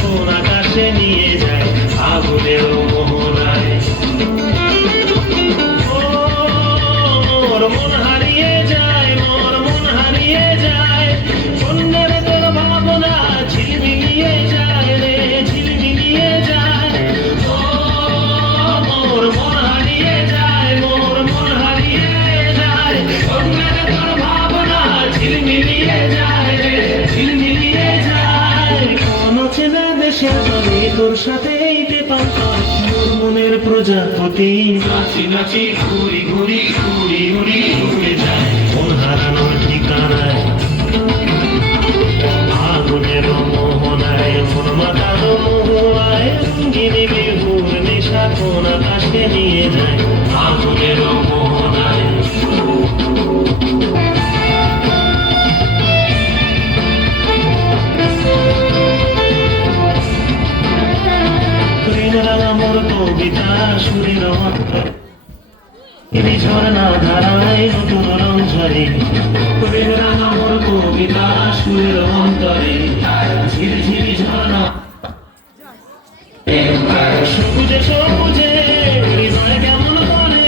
কোন আকাশে নিয়ে যায় আগুনের মোহনায়। মোর মন হারিয়ে যায়, মোর মন হারিয়ে যায়, অন্যের তোর ভাবনা ঝিলমিলিয়ে যায় রে, ঝিলমিলিয়ে যায়। মোর মন হারিয়ে যায়, মোর মন হারিয়ে যায়, অন্যের তোর ভাবনা ঝিলমিলিয়ে যায় রে, ঝিলমিলিয়ে যায়। কোন চেনা দেশের তরে তোর সাথে পেপার করে মোর মনের প্রজাপতি নাচি নাচি ঘুরি ঘুরি ঘুরি ঘুরি ঘুরে যায় মন হারানোর ঠিকানায় আগুনের মোহনায়। মন মাতানো মহুয়ায় রঙ্গিনী বিহুর নেশা কোন আকাশে নিয়ে যায় আগুনের মোহনায়। মোর কবিতা সুরের অন্তরে ঝর্ণা ধারায় নতুন রং ঝরে, প্রেম রাঙা মোর কবিতা সুরের অন্তরে ঝিরঝিরি ঝর্ণা। সবুজে সবুজে হৃদয় কেমন করে,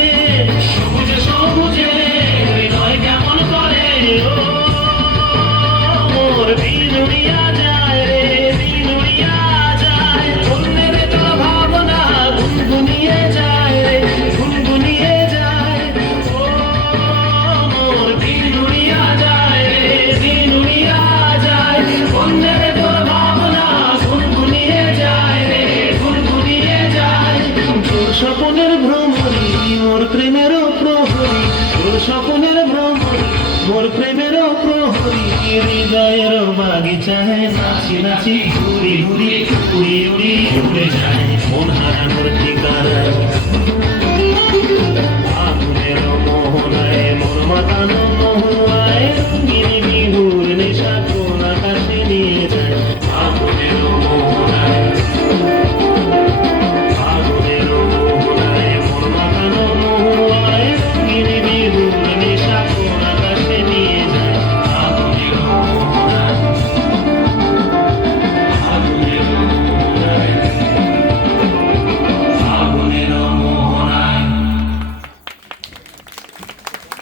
সবুজে সবুজে হৃদয় কেমন করে, ও মোর দিন উড়িয়া যায় রে, দিন উড়িয়া যায়, অন্যের তোর ভাবনা গুনগুনিয়ে যায় রে, গুনগুনিয়ে যায়। ও মোর দিন উড়িয়া যায় রে, দিন উড়িয়া যায়, অন্যের তোর ভাবনা গুনগুনিয়ে যায় রে, গুনগুনিয়ে যায়। তোর স্বপ্নের ভ্রমরি মোর প্রেমেরও প্রহরী, তোর স্বপ্নের ভ্রমরি মোর প্রেমেরও প্রহরী, হৃদয়ের বাগিচায় নাচি নাচি ঘুরি ঘুরি উড়ি উড়ি উড়ে যায় মন হারানোর ঠিকানায়।